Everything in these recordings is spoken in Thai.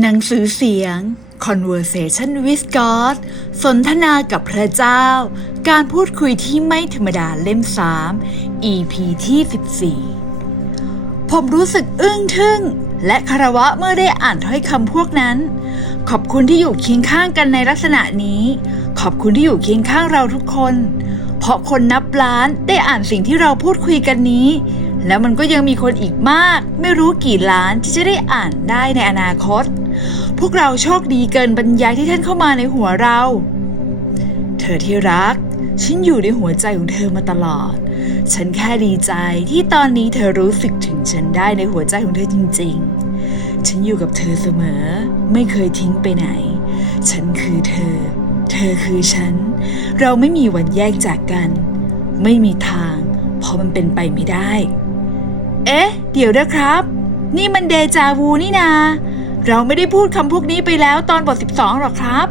หนังสือเสียง Conversation with God สนทนากับพระเจ้า การพูดคุยที่ไม่ธรรมดาเล่ม 3 EP ที่ 14 ผมรู้สึกอึ้งทึ่ง และคารวะเมื่อได้อ่านถ้อยคำพวกนั้น ขอบคุณที่อยู่เคียงข้างกันในลักษณะนี้ ขอบคุณที่อยู่เคียงข้างเราทุกคน เพราะคนนับล้านได้อ่านสิ่งที่เราพูดคุยกันนี้ แล้วมันก็ยังมีคนอีกมาก ไม่รู้กี่ล้านที่จะได้อ่านได้ในอนาคต พวกเราโชคดีเกินบรรยายที่ท่านเข้ามาในหัวเรา เธอที่รัก ฉันอยู่ในหัวใจของเธอมาตลอด ฉันแค่ดีใจที่ตอนนี้เธอรู้สึกถึงฉันได้ในหัวใจของเธอจริง ๆ ฉันอยู่กับเธอเสมอ ไม่เคยทิ้งไปไหน ฉันคือเธอ เธอคือฉัน เราไม่มีวันแยกจากกัน ไม่มีทาง เพราะมันเป็นไปไม่ได้ เอ๊ะ เดี๋ยวนะครับ นี่มันเดจาวูนี่นา เราไม่ได้พูดคำพวกนี้ไปแล้วตอนบท 12หรอครับ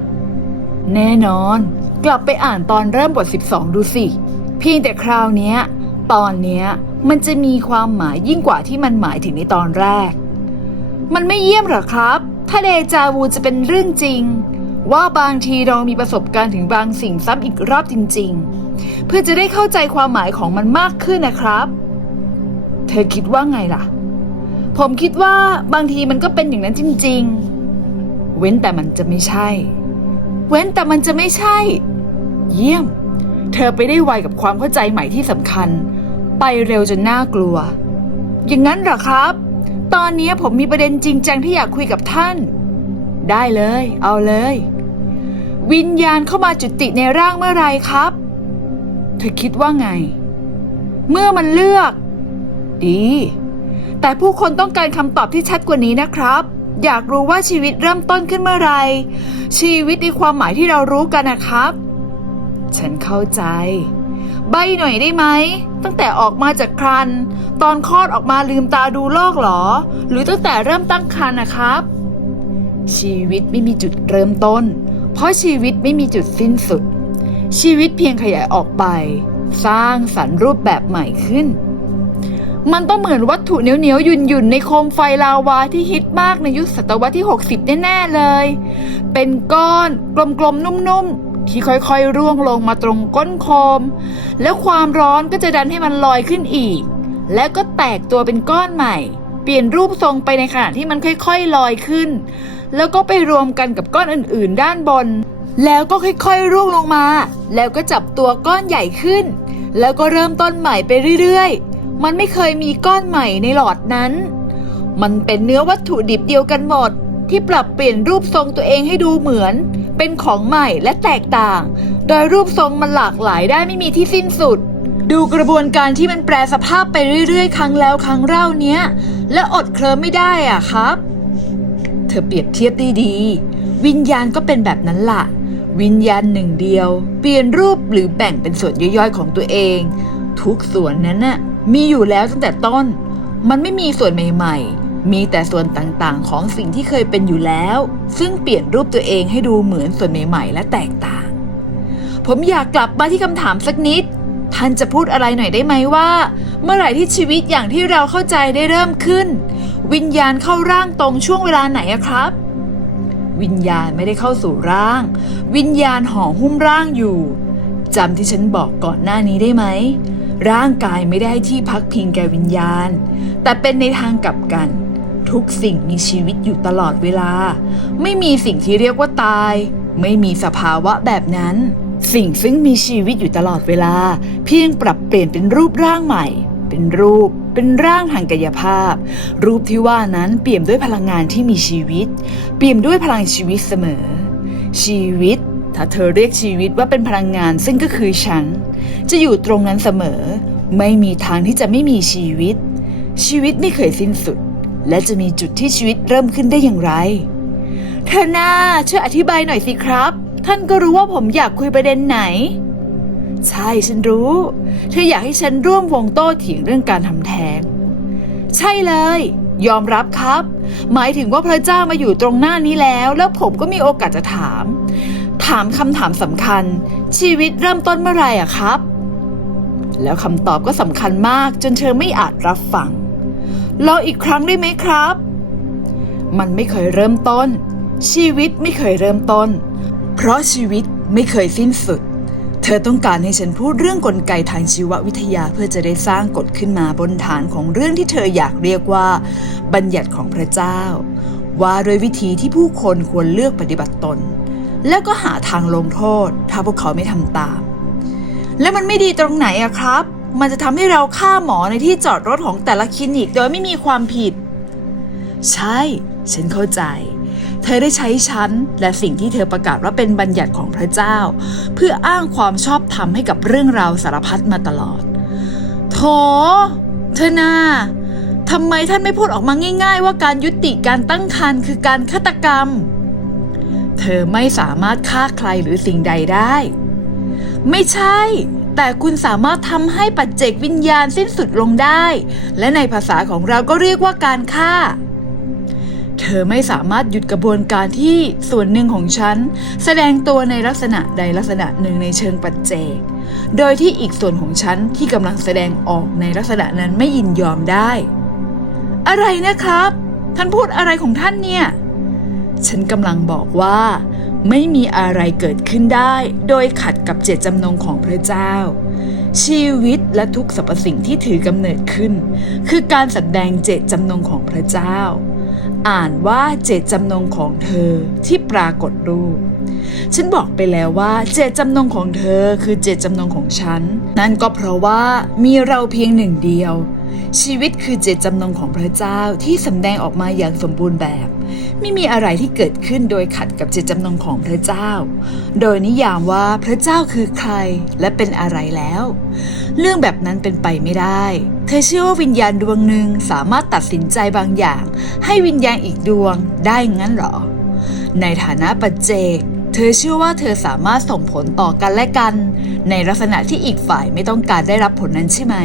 แน่นอน กลับไปอ่านตอนเริ่มบท 12 ดูสิ เพียงแต่คราวนี้ตอนนี้มันจะมีความหมายยิ่งกว่าที่มันหมายถึงในตอนแรก มันไม่เยี่ยมหรอครับ ถ้าเดจาวูจะเป็นเรื่องจริง ว่าบางทีเรามีประสบการณ์ถึงบางสิ่งซ้ำอีกรอบจริง ๆ เพื่อจะได้เข้าใจความหมายของมันมากขึ้นนะครับ เธอคิดว่าไงล่ะ ผมคิดว่าบางทีมันก็เป็นอย่างนั้นจริง ๆ เว้นแต่มันจะไม่ใช่ เว้นแต่มันจะไม่ใช่ เยี่ยม เธอไปได้ไวกับความเข้าใจใหม่ที่สำคัญ ไปเร็วจนน่ากลัว อย่างนั้นเหรอครับ ตอนนี้ผมมีประเด็นจริงจังที่อยากคุยกับท่าน ได้เลย เอาเลย วิญญาณเข้ามาจุติในร่างเมื่อไรครับ เธอคิดว่าไง เมื่อมันเลือก ดี แต่ผู้คนต้องการคำตอบที่ชัดกว่านี้นะครับ อยากรู้ว่าชีวิตเริ่มต้นขึ้นเมื่อไร ชีวิตในความหมายที่เรารู้กันนะครับ ฉันเข้าใจ ใบหน่อยได้ไหม ตั้งแต่ออกมาจากครัน ตอนคลอดออกมาลืมตาดูโลกหรอ หรือตั้งแต่เริ่มตั้งครรภ์นะครับ ชีวิตไม่มีจุดเริ่มต้น เพราะชีวิตไม่มีจุดสิ้นสุด ชีวิตเพียงขยายออกไป สร้างสรรค์รูปแบบใหม่ขึ้น มันต้องเหมือนวัตถุเหนียวๆหยุ่นๆในโคมไฟลาวาที่ฮิตมากในยุคศตวรรษที่ 60 แน่ๆเลย เป็นก้อนกลมๆนุ่มๆ ที่ค่อยๆ ร่วงลงมาตรงก้นโคม แล้วความร้อนก็จะดันให้มันลอยขึ้นอีก แล้วก็แตกตัวเป็นก้อนใหม่ เปลี่ยนรูปทรงไปในขณะที่มันค่อยๆลอยขึ้น แล้วก็ไปรวมกันกับก้อนอื่นๆ ด้านบน แล้วก็ค่อยๆ ร่วงลงมา แล้วก็จับตัวก้อนใหญ่ขึ้น แล้วก็เริ่มต้นใหม่ไปเรื่อยๆ มันไม่เคยมีก้อนใหม่ในหลอดนั้น มันเป็นเนื้อวัตถุดิบเดียวกันหมด ที่ปรับเปลี่ยนรูปทรงตัวเองให้ดูเหมือน เป็นของใหม่และแตกต่าง โดยรูปทรงมันหลากหลายได้ไม่มีที่สิ้นสุด ดูกระบวนการที่มันแปรสภาพไปเรื่อยๆ ครั้งแล้วครั้งเล่าเนี้ย และอดเคลิ้มไม่ได้อะครับ เธอเปรียบเทียบได้ดี วิญญาณก็เป็นแบบนั้นล่ะวิญญาณหนึ่งเดียว เปลี่ยนรูปหรือแบ่งเป็นส่วนย่อยๆของตัวเอง ทุกส่วนนั้นน่ะ มีอยู่แล้วตั้งแต่ต้น มันไม่มีส่วนใหม่ๆ มีแต่ส่วนต่างๆ ของสิ่งที่เคยเป็นอยู่แล้ว ซึ่งเปลี่ยนรูปตัวเองให้ดูเหมือนส่วนใหม่ๆ และแตกต่าง ผมอยากกลับมาที่คำถามสักนิด ท่านจะพูดอะไรหน่อยได้ไหมว่า เมื่อไหร่ที่ชีวิตอย่างที่เราเข้าใจได้เริ่มขึ้น วิญญาณเข้าร่างตรงช่วงเวลาไหนครับ วิญญาณไม่ได้เข้าสู่ร่าง วิญญาณห่อหุ้มร่างอยู่จำที่ฉันบอกก่อนหน้านี้ได้ไหม ร่างกายไม่ได้ที่พักพิงแก่วิญญาณ แต่เป็นในทางกลับกัน ทุกสิ่งมีชีวิตอยู่ตลอดเวลา ไม่มีสิ่งที่เรียกว่าตาย ไม่มีสภาวะแบบนั้น สิ่งซึ่งมีชีวิตอยู่ตลอดเวลา เพียงปรับเปลี่ยนเป็นรูปร่างใหม่ เป็นรูป เป็นร่างทางกายภาพ รูปที่ว่านั้นเปี่ยมด้วยพลังงานที่มีชีวิต เปี่ยมด้วยพลังชีวิตเสมอ ชีวิต ถ้าเธอเรียกชีวิตว่าเป็นพลังงานซึ่งก็คือฉัน จะอยู่ตรงนั้นเสมอ ไม่มีทางที่จะไม่มีชีวิต ชีวิตไม่เคยสิ้นสุด และจะมีจุดที่ชีวิตเริ่มขึ้นได้อย่างไร เธอหน้าช่วยอธิบายหน่อยสิครับ ท่านก็รู้ว่าผมอยากคุยประเด็นไหน ใช่ฉันรู้ เธออยากให้ฉันร่วมวงโต้เถียงเรื่องการทำแท้ง ใช่เลย ยอมรับครับ หมายถึงว่าพระเจ้ามาอยู่ตรงหน้านี้แล้ว แล้วผมก็มีโอกาสจะถาม ถามคำถามสำคัญ ชีวิตเริ่มต้นเมื่อไรอะครับ แล้วคำตอบก็สำคัญมากจนเธอไม่อาจรับฟังรออีกครั้งได้ไหมครับ มันไม่เคยเริ่มต้น ชีวิตไม่เคยเริ่มต้น เพราะชีวิตไม่เคยสิ้นสุด เธอต้องการให้ฉันพูดเรื่องกลไกทางชีววิทยาเพื่อจะได้สร้างกฎขึ้นมาบนฐานของเรื่องที่เธออยากเรียกว่า บัญญัติของพระเจ้า ว่าโดยวิธีที่ผู้คนควรเลือกปฏิบัติตน แล้วก็หาทางลงโทษ ถ้าพวกเขาไม่ทำตาม แล้วมันไม่ดีตรงไหนอะครับ มันจะทำให้เราฆ่าหมอในที่จอดรถของแต่ละคลินิก โดยไม่มีความผิด ใช่ ฉันเข้าใจ เธอได้ใช้ฉัน และสิ่งที่เธอประกาศว่าเป็นบัญญัติของพระเจ้า เพื่ออ้างความชอบธรรมให้กับเรื่องราวสารพัดมาตลอดโถเธอนาทำไมท่านไม่พูดออกมาง่าย ๆ ว่าการยุติการตั้งครรภ์คือการฆาตกรรม เธอไม่สามารถฆ่าใครหรือสิ่งใดได้ ไม่ใช่ แต่คุณสามารถทำให้ปัจเจกวิญญาณสิ้นสุดลงได้ และในภาษาของเราก็เรียกว่าการฆ่า เธอไม่สามารถหยุดกระบวนการที่ส่วนหนึ่งของฉัน แสดงตัวในลักษณะใดลักษณะหนึ่งในเชิงปัจเจก โดยที่อีกส่วนของฉันที่กำลังแสดงออกในลักษณะนั้นไม่ยินยอมได้ อะไรนะครับ ท่านพูดอะไรของท่านเนี่ย ฉันกำลังบอกว่า ไม่มีอะไรเกิดขึ้นได้ โดยขัดกับเจตจำนงของพระเจ้า ชีวิตและทุกสรรพสิ่งที่ถือกำเนิดขึ้น คือการแสดงเจตจำนงของพระเจ้า อ่านว่าเจตจำนงของเธอที่ปรากฏรูปฉันบอกไปแล้วว่าเจตจำนงของเธอคือเจตจำนงของฉัน นั่นก็เพราะว่ามีเราเพียงหนึ่งเดียว ชีวิตคือเจตจำนงของพระเจ้าที่สำแดงออกมาอย่างสมบูรณ์แบบ ไม่มีอะไรที่เกิดขึ้นโดยขัดกับเจตจำนงของพระเจ้า โดยนิยามว่าพระเจ้าคือใครและเป็นอะไรแล้ว เรื่องแบบนั้นเป็นไปไม่ได้ เธอเชื่อว่าวิญญาณดวงหนึ่งสามารถตัดสินใจบางอย่าง ให้วิญญาณอีกดวงได้งั้นหรอ ในฐานะปัจเจก เธอเชื่อว่าเธอสามารถส่งผลต่อกันและกัน ในลักษณะที่อีกฝ่ายไม่ต้องการได้รับผลนั้นใช่ไหม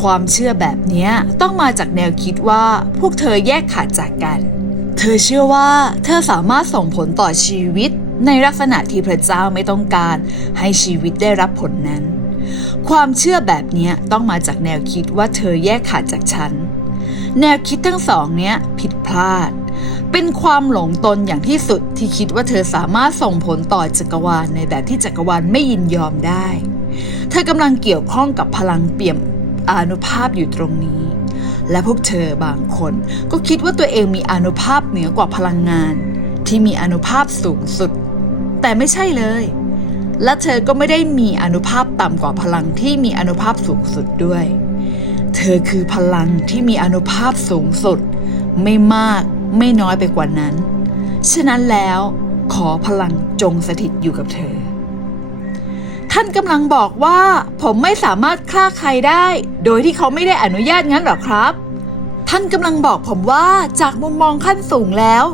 ความเชื่อแบบนี้ต้องมาจากแนวคิดว่าพวกเธอแยกขาดจากกัน เธอเชื่อว่าเธอสามารถส่งผลต่อชีวิต ในลักษณะที่พระเจ้าไม่ต้องการ ให้ชีวิตได้รับผลนั้น ความเชื่อแบบนี้ต้องมาจากแนวคิดว่าเธอแยกขาดจากฉัน แนวคิดทั้งสองเนี้ยผิดพลาด เป็นความหลงตนอย่างที่สุดที่คิดว่าเธอสามารถส่งผลต่อจักรวาลในแบบที่จักรวาลไม่ยินยอมได้ เธอกำลังเกี่ยวข้องกับพลังเปี่ยมอานุภาพอยู่ตรงนี้ และพวกเธอบางคนก็คิดว่าตัวเองมีอนุภาพเหนือกว่าพลังงาน ที่มีอนุภาพสูงสุด แต่ไม่ใช่เลย และเธอก็ไม่ได้มีอนุภาพต่ำกว่าพลังที่มีอนุภาพสูงสุดด้วย เธอคือพลังที่มีอนุภาพสูงสุด ไม่มากไม่น้อยไปกว่านั้น ฉะนั้นแล้วขอพลังจงสถิตอยู่กับเธอ ท่านกำลังบอกว่า ผมไม่สามารถฆ่าใครได้ โดยที่เขาไม่ได้อนุญาตงั้นหรอครับ ท่านกำลังบอกผมว่าจากมุมมองขั้นสูงแล้ว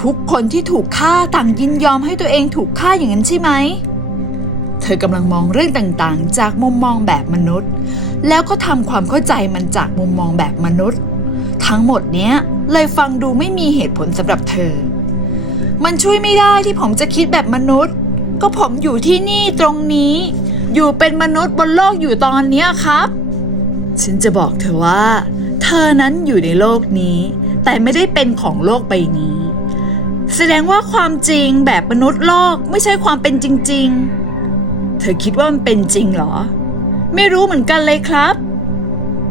ทุกคนที่ถูกฆ่าต่างยินยอมให้ตัวเองถูกฆ่าอย่างนั้นใช่ไหมเธอกำลังมองเรื่องต่างๆ จากมุมมองแบบมนุษย์ แล้วก็ทำความเข้าใจมันจากมุมมองแบบมนุษย์ ทั้งหมดเนี้ยเลยฟังดูไม่มีเหตุผลสำหรับเธอ มันช่วยไม่ได้ที่ผมจะคิดแบบมนุษย์ ก็ผมอยู่ที่นี่ตรงนี้ อยู่เป็นมนุษย์บนโลกอยู่ตอนนี้ครับ ฉันจะบอกเธอว่า เธอนั้นอยู่ในโลกนี้ แต่ไม่ได้เป็นของโลกใบนี้ แสดงว่าความจริงแบบมนุษย์โลกไม่ใช่ความเป็นจริง ๆ เธอคิดว่ามันเป็นจริงเหรอ ไม่รู้เหมือนกันเลยครับ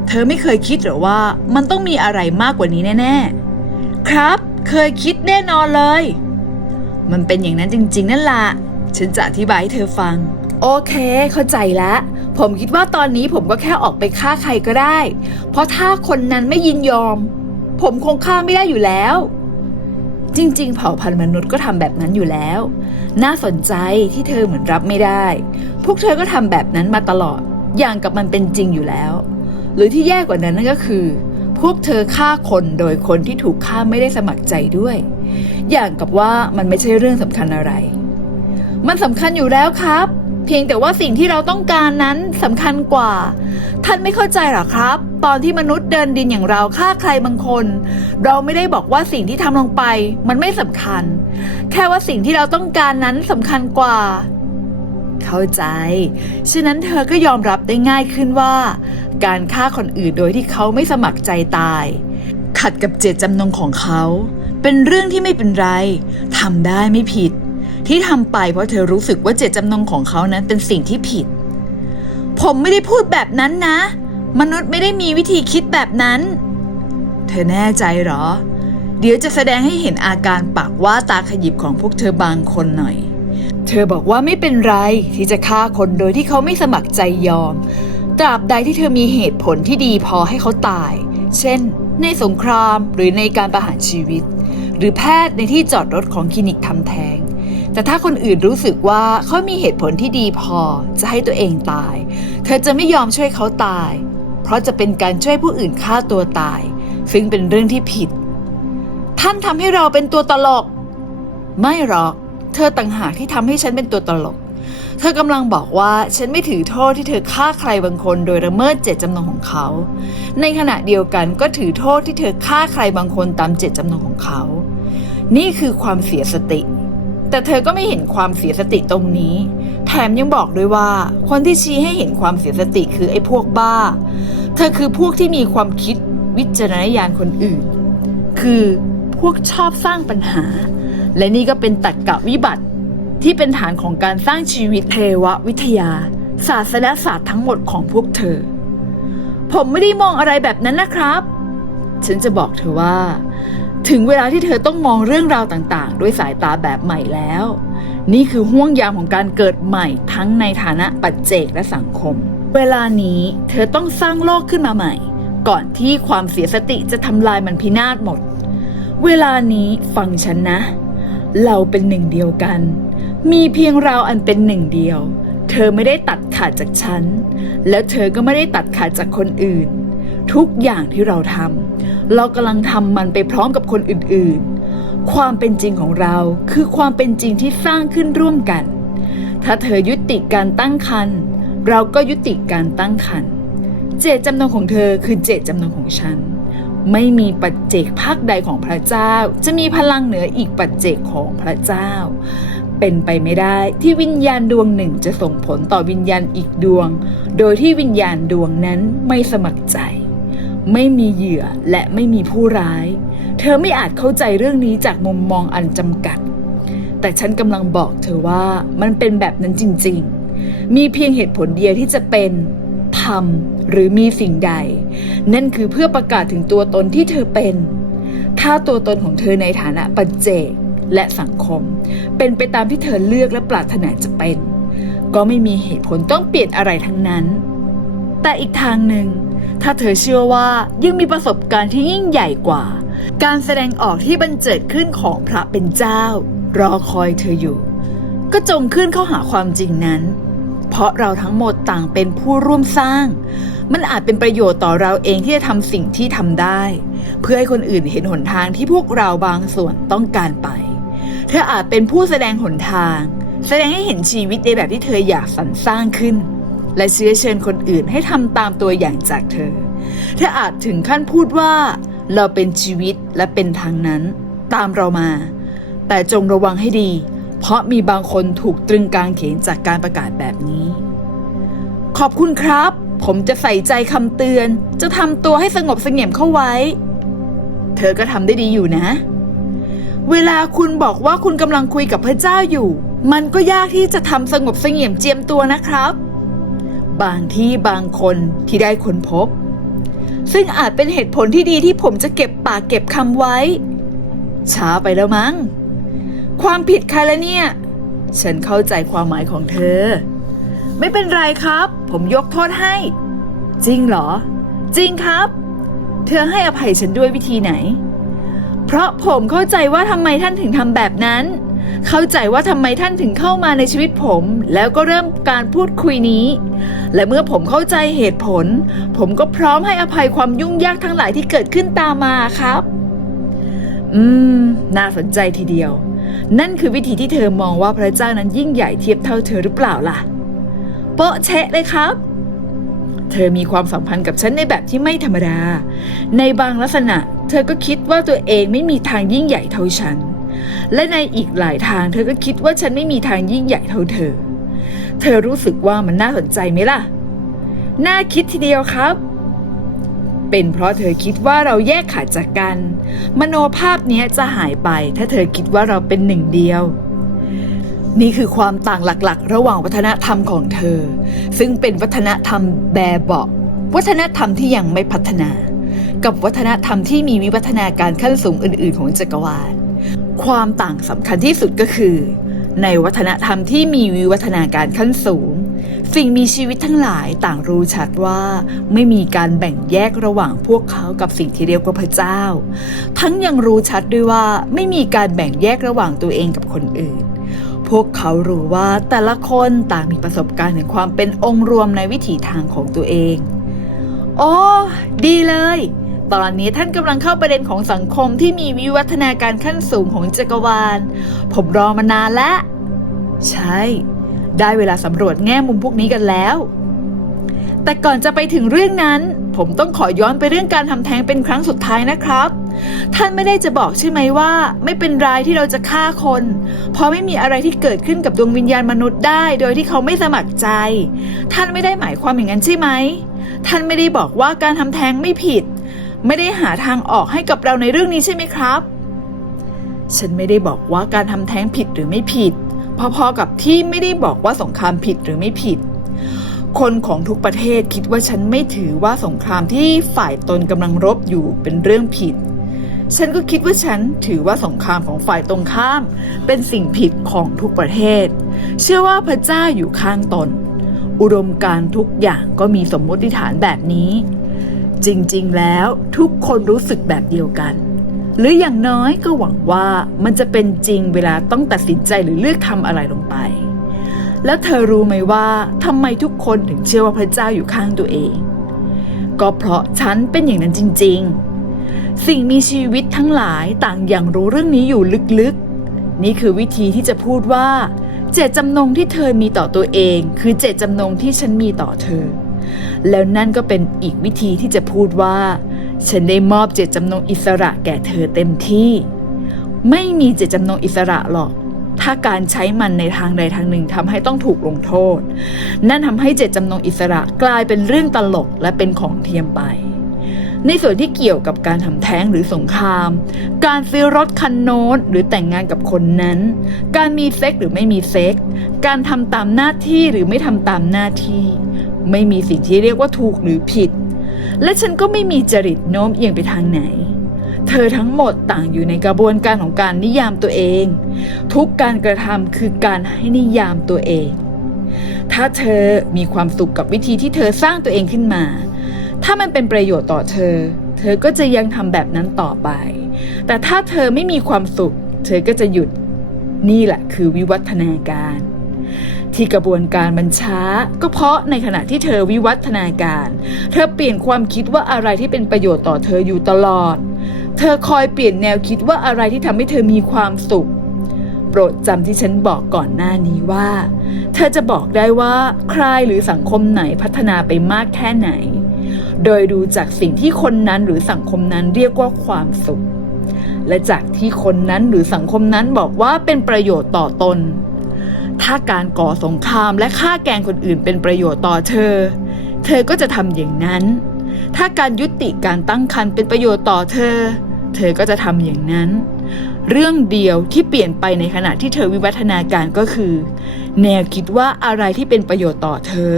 เธอไม่เคยคิดหรอว่ามันต้องมีอะไรมากกว่านี้แน่ ๆ ครับ เคยคิดแน่นอนเลย มันเป็นอย่างนั้นจริง ๆ นั่นละ ฉันจะอธิบายให้เธอฟัง โอเค เข้าใจแล้ว ผมคิดว่าตอนนี้ผมก็แค่ออกไปฆ่าใครก็ได้ เพราะถ้าคนนั้นไม่ยินยอม ผมคงฆ่าไม่ได้อยู่แล้ว จริง ๆ เผ่าพันธุ์มนุษย์ก็ทำแบบนั้นอยู่แล้ว น่าสนใจที่เธอเหมือนรับไม่ได้ พวกเธอก็ทำแบบนั้นมาตลอด อย่างกับมันเป็นจริงอยู่แล้ว หรือที่แย่กว่านั้นนั่นก็คือ พวกเธอฆ่าคนโดยคนที่ถูกฆ่าไม่ได้สมัครใจด้วย อย่างกับว่ามันไม่ใช่เรื่องสำคัญอะไร มันสำคัญอยู่แล้วครับ เพียงแต่ว่าสิ่งที่เราต้องการนั้นสำคัญกว่า ท่านไม่เข้าใจหรอครับ ตอนที่มนุษย์เดินดินอย่างเราฆ่าใครบางคน เราไม่ได้บอกว่าสิ่งที่ทำลงไป มันไม่สำคัญ แค่ว่าสิ่งที่เราต้องการนั้นสำคัญกว่า เข้าใจ ฉะนั้นเธอก็ยอมรับได้ง่ายขึ้นว่า การฆ่าคนอื่นโดยที่เขาไม่สมัครใจตาย ขัดกับเจตจำนงของเขา เป็นเรื่องที่ไม่เป็นไรทำได้ไม่ผิด ที่ทำไปเพราะเธอรู้สึกว่าเจตจำนงของเขานั้นเป็นสิ่งที่ผิด ผมไม่ได้พูดแบบนั้นนะ มนุษย์ไม่ได้มีวิธีคิดแบบนั้น เธอแน่ใจเหรอ เดี๋ยวจะแสดงให้เห็นอาการปากว่าตาขยิบของพวกเธอบางคนหน่อย เธอบอกว่าไม่เป็นไรที่จะฆ่าคนโดยที่เขาไม่สมัครใจยอม ตราบใดที่เธอมีเหตุผลที่ดีพอให้เขาตาย เช่น ในสงครามหรือในการประหารชีวิต หรือแพทย์ในที่จอดรถของคลินิกทำแท้ง แต่ถ้าคนอื่นรู้สึกว่าเขามีเหตุผลที่ดีพอจะให้ตัวเองตาย เธอจะไม่ยอมช่วยเขาตาย เพราะจะเป็นการช่วยผู้อื่นฆ่าตัวตาย ซึ่งเป็นเรื่องที่ผิด ท่านทำให้เราเป็นตัวตลก ไม่หรอก เธอต่างหากที่ทำให้ฉันเป็นตัวตลก เธอกำลังบอกว่าฉันไม่ถือโทษที่เธอฆ่าใครบางคนโดยละเมิดเจตจำนงของเขา ในขณะเดียวกันก็ถือโทษที่เธอฆ่าใครบางคนตามเจตจำนงของเขา นี่คือความเสียสติ แต่เธอก็ไม่เห็นความเสียสติตรงนี้ แถมยังบอกด้วยว่า คนที่ชี้ให้เห็นความเสียสติคือไอ้พวกบ้า เธอคือพวกที่มีความคิดวิจารณญาณคนอื่น คือพวกชอบสร้างปัญหา และนี่ก็เป็นตัดกะวิบัติที่เป็นฐานของการสร้างชีวิตเทววิทยา ศาสนศาสตร์ทั้งหมดของพวกเธอ ผมไม่ได้มองอะไรแบบนั้นนะครับ ฉันจะบอกเธอว่า ถึงเวลาที่เธอต้องมองเรื่องราวต่างๆ ด้วยสายตาแบบใหม่แล้ว นี่คือห่วงยามของการเกิดใหม่ทั้งในฐานะปัจเจกและสังคม เวลานี้เธอต้องสร้างโลกขึ้นมาใหม่ ก่อนที่ความเสียสติจะทำลายมันพินาศหมด เวลานี้ฟังฉันนะ เราเป็นหนึ่งเดียวกัน มีเพียงเราอันเป็นหนึ่งเดียว เธอไม่ได้ตัดขาดจากฉัน แล้วเธอก็ไม่ได้ตัดขาดจากคนอื่น ทุกอย่างที่เราทำ เรากำลังทำมันไปพร้อมกับคนอื่นๆ ความเป็นจริงของเราคือความเป็นจริงที่สร้างขึ้นร่วมกัน ถ้าเธอยุติการตั้งครรภ์เราก็ยุติการตั้งครรภ์เจตจำนงของเธอคือเจตจำนงของฉัน ไม่มีปัจเจกภาคใดของพระเจ้า จะมีพลังเหนืออีกปัจเจกของพระเจ้า เป็นไปไม่ได้ที่วิญญาณดวงหนึ่งจะส่งผลต่อวิญญาณอีกดวง โดยที่วิญญาณดวงนั้นไม่สมัครใจ ไม่มีเหยื่อและไม่มีผู้ร้าย เธอไม่อาจเข้าใจเรื่องนี้จากมุมมองอันจำกัด แต่ฉันกำลังบอกเธอว่ามันเป็นแบบนั้นจริง ๆ มีเพียงเหตุผลเดียวที่จะเป็นทำหรือมีสิ่งใด นั่นคือเพื่อประกาศถึงตัวตนที่เธอเป็น ถ้าตัวตนของเธอในฐานะปัจเจกและสังคม เป็นไปตามที่เธอเลือกและปรารถนาจะเป็น ก็ไม่มีเหตุผลต้องเปลี่ยนอะไรทั้งนั้น แต่อีกทางหนึ่ง ถ้าเธอเชื่อว่ายังมีประสบการณ์ที่ยิ่งใหญ่กว่า การแสดงออกที่บันเจิดขึ้นของพระเป็นเจ้า รอคอยเธออยู่ ก็จงขึ้นเข้าหาความจริงนั้น เพราะเราทั้งหมดต่างเป็นผู้ร่วมสร้าง มันอาจเป็นประโยชน์ต่อเราเองที่จะทำสิ่งที่ทำได้ เพื่อให้คนอื่นเห็นหนทางที่พวกเราบางส่วนต้องการไป เธออาจเป็นผู้แสดงหนทาง แสดงให้เห็นชีวิตในแบบที่เธออยากสรรสร้างขึ้น และเชื้อเชิญคนอื่นให้ทำตามตัวอย่างจากเธอ เธออาจถึงขั้นพูดว่า เราเป็นชีวิตและเป็นทางนั้น ตามเรามา แต่จงระวังให้ดี เพราะมีบางคนถูกตรึงกางเขนจากการประกาศแบบนี้ ขอบคุณครับ ผมจะใส่ใจคำเตือน จะทำตัวให้สงบเสงี่ยมเข้าไว้ เธอก็ทำได้ดีอยู่นะ เวลาคุณบอกว่าคุณกำลังคุยกับพระเจ้าอยู่ มันก็ยากที่จะทำสงบเสงี่ยมเจียมตัวนะครับ บางที่บางคนที่ได้ค้นพบ ซึ่งอาจเป็นเหตุผลที่ดีที่ผมจะเก็บปากเก็บคำไว้ ช้าไปแล้วมั้ง ความผิดใครละเนี่ย ฉันเข้าใจความหมายของเธอ ไม่เป็นไรครับ ผมยกโทษให้ จริงเหรอ จริงครับ เธอให้อภัยฉันด้วยวิธีไหน เพราะผมเข้าใจว่าทำไมท่านถึงทำแบบนั้น เข้าใจว่าทำไมท่านถึงเข้ามาในชีวิตผม แล้วก็เริ่มการพูดคุยนี้ และเมื่อผมเข้าใจเหตุผล ผมก็พร้อมให้อภัยความยุ่งยากทั้งหลายที่เกิดขึ้นตามมาครับ อืม น่าสนใจทีเดียว นั่นคือวิธีที่เธอมองว่าพระเจ้านั้นยิ่งใหญ่เทียบเท่าเธอหรือเปล่าล่ะโป๊ะเชะเลยครับเธอมีความสัมพันธ์กับฉันในแบบที่ไม่ธรรมดา ในบางลักษณะ เธอก็คิดว่าตัวเองไม่มีทางยิ่งใหญ่เท่าฉัน และในอีกหลายทางเธอก็คิดว่าฉันไม่มีทางยิ่งใหญ่เท่าเธอ เธอรู้สึกว่ามันน่าสนใจไหมล่ะ น่าคิดทีเดียวครับ เป็นเพราะเธอคิดว่าเราแยกขาดจากกัน มโนภาพนี้จะหายไป ถ้าเธอคิดว่าเราเป็นหนึ่งเดียว นี่คือความต่างหลักๆ ระหว่างวัฒนธรรมของเธอ ซึ่งเป็นวัฒนธรรมแบเบาะวัฒนธรรมที่ยังไม่พัฒนา กับวัฒนธรรมที่มีวิวัฒนาการขั้นสูงอื่น ๆ ของจักรวาล ความต่างสำคัญที่สุดก็คือ ในวัฒนธรรมที่มีวิวัฒนาการขั้นสูง สิ่งมีชีวิตทั้งหลายต่างรู้ชัดว่า ไม่มีการแบ่งแยกระหว่างพวกเขากับสิ่งที่เรียกว่าพระเจ้า ทั้งยังรู้ชัดด้วยว่าไม่มีการแบ่งแยกระหว่างตัวเองกับคนอื่นพวกเขารู้ว่าแต่ละคนต่างมีประสบการณ์ถึงความเป็นองค์รวมในวิถีทางของตัวเอง โอ้ ดีเลย ตอนนี้ท่านกำลังเข้าประเด็นของสังคมที่มีวิวัฒนาการขั้นสูงของจักรวาล ผมรอมานานแล้ว ใช่ ได้เวลาสำรวจแง่มุมพวกนี้กันแล้ว แต่ก่อนจะไปถึงเรื่องนั้น ผมต้องขอย้อนไปเรื่องการทำแท้งเป็นครั้งสุดท้ายนะครับ ท่านไม่ได้จะบอกใช่ไหมว่า ไม่เป็นไรที่เราจะฆ่าคน เพราะไม่มีอะไรที่เกิดขึ้นกับดวงวิญญาณมนุษย์ได้ โดยที่เขาไม่สมัครใจ ท่านไม่ได้หมายความอย่างนั้นใช่ไหม ท่านไม่ได้บอกว่าการทำแท้งไม่ผิด ไม่ได้หาทางออกให้กับเราในเรื่องนี้ใช่ไหมครับ ฉันไม่ได้บอกว่าการทำแท้งผิดหรือไม่ผิด พอๆกับที่ไม่ได้บอกว่าสงครามผิดหรือไม่ผิด คนของทุกประเทศคิดว่าฉันไม่ถือว่าสงครามที่ฝ่ายตนกำลังรบอยู่เป็นเรื่องผิด ฉันก็คิดว่าฉันถือว่าสงครามของฝ่ายตรงข้าม เป็นสิ่งผิดของทุกประเทศ เชื่อว่าพระเจ้าอยู่ข้างตน อุดมการทุกอย่างก็มีสมมติฐานแบบนี้ จริง ๆ แล้วทุกคนรู้สึกแบบเดียวกัน หรืออย่างน้อยก็หวังว่ามันจะเป็นจริงเวลาต้องตัดสินใจหรือเลือกทำอะไรลงไป แล้วเธอรู้ไหมว่าทำไมทุกคนถึงเชื่อว่าพระเจ้าอยู่ข้างตัวเอง ก็เพราะฉันเป็นอย่างนั้นจริง ๆ สิ่งมีชีวิตทั้งหลายต่างอย่างรู้เรื่องนี้อยู่ลึกๆ นี่คือวิธีที่จะพูดว่า เจตจำนงที่เธอมีต่อตัวเอง คือเจตจำนงที่ฉันมีต่อเธอ แล้วนั่นก็เป็นอีกวิธีที่จะพูดว่า ฉันได้มอบเจตจำนงอิสระแก่เธอเต็มที่ ไม่มีเจตจำนงอิสระหรอก ถ้าการใช้มันในทางใดทางหนึ่งทำให้ต้องถูกลงโทษ นั่นทำให้เจตจำนงอิสระกลายเป็นเรื่องตลกและเป็นของเทียมไปในส่วนที่เกี่ยวกับการทำแท้งหรือสงคราม การซื้อรถคันโน้นหรือแต่งงานกับคนนั้น การมีเซ็กหรือไม่มีเซ็ก การทำตามหน้าที่หรือไม่ทำตามหน้าที่ ไม่มีสิ่งที่เรียกว่าถูกหรือผิด และฉันก็ไม่มีจริตโน้มเอียงไปทางไหน เธอทั้งหมดต่างอยู่ในกระบวนการของการนิยามตัวเอง ทุกการกระทำคือการให้นิยามตัวเอง ถ้าเธอมีความสุขกับวิธีที่เธอสร้างตัวเองขึ้นมา ถ้ามันเป็นประโยชน์ต่อเธอ เธอก็จะยังทำแบบนั้นต่อไป แต่ถ้าเธอไม่มีความสุข เธอก็จะหยุดนี่แหละคือวิวัฒนาการ ที่กระบวนการมันช้า ก็เพราะในขณะที่เธอวิวัฒนาการ เธอเปลี่ยนความคิดว่าอะไรที่เป็นประโยชน์ต่อเธออยู่ตลอด เธอคอยเปลี่ยนแนวคิดว่าอะไรที่ทำให้เธอมีความสุข โปรดจำที่ฉันบอกก่อนหน้านี้ว่า เธอจะบอกได้ว่าใครหรือสังคมไหนพัฒนาไปมากแค่ไหน โดยดูจากสิ่งที่คนนั้นหรือสังคมนั้นเรียกว่าความสุข และจากที่คนนั้นหรือสังคมนั้นบอกว่าเป็นประโยชน์ต่อตน ถ้าการก่อสงครามและฆ่าแกงคนอื่นเป็นประโยชน์ต่อเธอ เธอก็จะทำอย่างนั้น ถ้าการยุติการตั้งครรภ์เป็นประโยชน์ต่อเธอ เธอก็จะทำอย่างนั้น เรื่องเดียวที่เปลี่ยนไปในขณะที่เธอวิวัฒนาการก็คือ แนวคิดว่าอะไรที่เป็นประโยชน์ต่อเธอ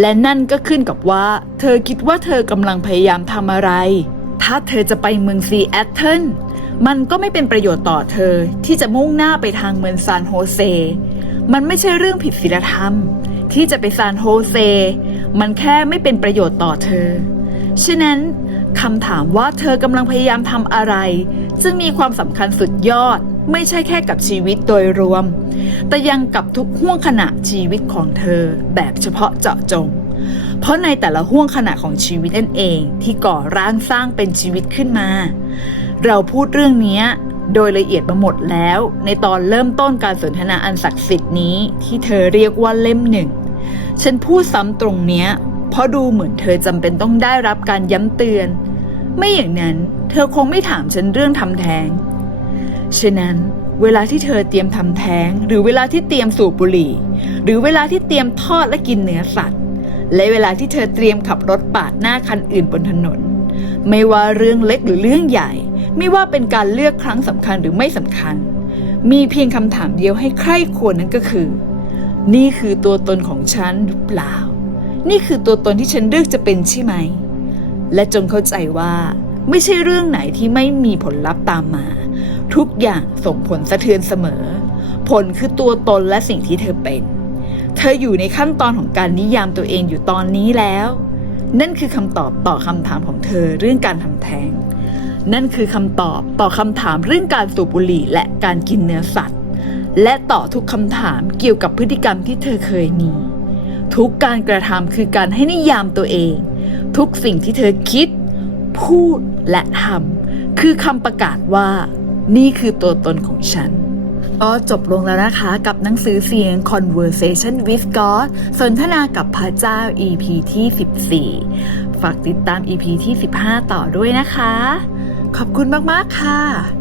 และนั่นก็ขึ้นกับว่า เธอคิดว่าเธอกำลังพยายามทำอะไร ถ้าเธอจะไปเมืองซีแอตเทิลมันก็ไม่เป็นประโยชน์ต่อเธอที่จะมุ่งหน้าไปทางเมืองซานโฮเซ มันไม่ใช่เรื่องผิดศีลธรรม ที่จะไปซานโฮเซ มันแค่ไม่เป็นประโยชน์ต่อเธอ ฉะนั้นคำถามว่าเธอกำลังพยายามทำอะไร จึงมีความสำคัญสุดยอด ไม่ใช่แค่กับชีวิตโดยรวม แต่ยังกับทุกห่วงขณะชีวิตของเธอแบบเฉพาะเจาะจง เพราะในแต่ละห่วงขณะของชีวิตนั่นเองที่ก่อร่างสร้างเป็นชีวิตขึ้นมา เราพูดเรื่องนี้ โดยละเอียดมาหมดแล้ว ในตอนเริ่มต้นการสนทนาอันศักดิ์สิทธิ์นี้ที่เธอเรียกว่าเล่มหนึ่ง ฉันพูดซ้ำตรงเนี้ย เพราะดูเหมือนเธอจำเป็นต้องได้รับการย้ำเตือน ไม่อย่างนั้นเธอคงไม่ถามฉันเรื่องทำแท้ง ฉะนั้นเวลาที่เธอเตรียมทำแท้ง หรือเวลาที่เตรียมสูบบุหรี่ หรือเวลาที่เตรียมทอดและกินเนื้อสัตว์ และเวลาที่เธอเตรียมขับรถปาดหน้าคันอื่นบนถนน ไม่ว่าเรื่องเล็กหรือเรื่องใหญ่ ไม่ว่าเป็นการเลือกครั้งสำคัญหรือไม่สำคัญ มีเพียงคำถามเดียวให้ใคร่ควรนั้นก็คือ นี่คือตัวตนของฉันหรือเปล่า นี่คือตัวตนที่ฉันเลือกจะเป็นใช่ไหม และจงเข้าใจว่าไม่ใช่เรื่องไหนที่ไม่มีผลลัพธ์ตามมา ทุกอย่างส่งผลสะเทือนเสมอ ผลคือตัวตนและสิ่งที่เธอเป็น เธออยู่ในขั้นตอนของการนิยามตัวเองอยู่ตอนนี้แล้ว นั่นคือคำตอบต่อคำถามของเธอเรื่องการทำแท้ง นั่นคือคำตอบต่อคำถามเรื่องการสูบบุหรี่และการกินเนื้อสัตว์ และต่อทุกคำถามเกี่ยวกับพฤติกรรมที่เธอเคยมี ทุกการกระทำคือการให้นิยามตัวเอง ทุกสิ่งที่เธอคิด พูดและทำคือคำประกาศว่า นี่คือตัวตนของฉัน ก็จบลงแล้วนะคะกับหนังสือเสียง Conversation with God สนทนากับพระเจ้า EP ที่ 14 ฝากติดตาม EP ที่ 15 ต่อด้วยนะคะ ขอบคุณมาก ๆ ค่ะ